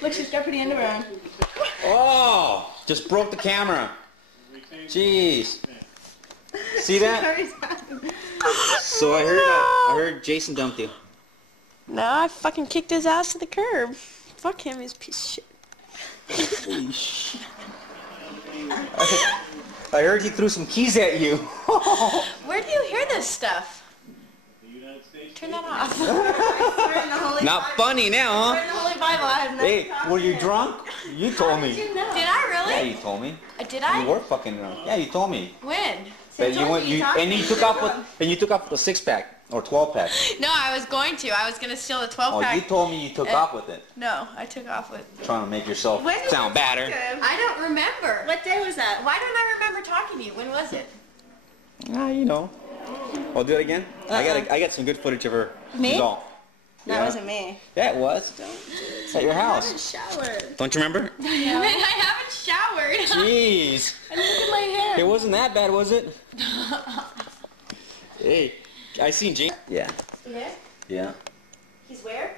Look, she's got pretty underwear on. Oh, just broke the camera. Jeez. See that? So I heard Jason dumped you. No, I fucking kicked his ass to the curb. Fuck him, he's a piece of shit. I heard he threw some keys at you. Where do you hear this stuff? Turn that off. Not funny now, We're in the Holy Bible. I have Hey, were you drunk? You told me. Did I really? Yeah, you told me. Did I? You were fucking drunk. Yeah, you told me. When? That you went, and you took off with a 6-pack or 12-pack. No, I was going to. I was going to steal the 12-pack. Oh, you told me you took off with it. No, I took off with... Trying to make yourself sound better. I don't remember. What day was that? Why don't I remember talking to you? When was it? You know. I'll do it again. I got some good footage of her. Me? Golf. That wasn't me. Yeah, it was. It's at your house. I haven't showered. Don't you remember? I haven't showered. Jeez. And look at my hair. It wasn't that bad, was it? Hey, I seen James. Yeah. Yeah? Yeah. He's where?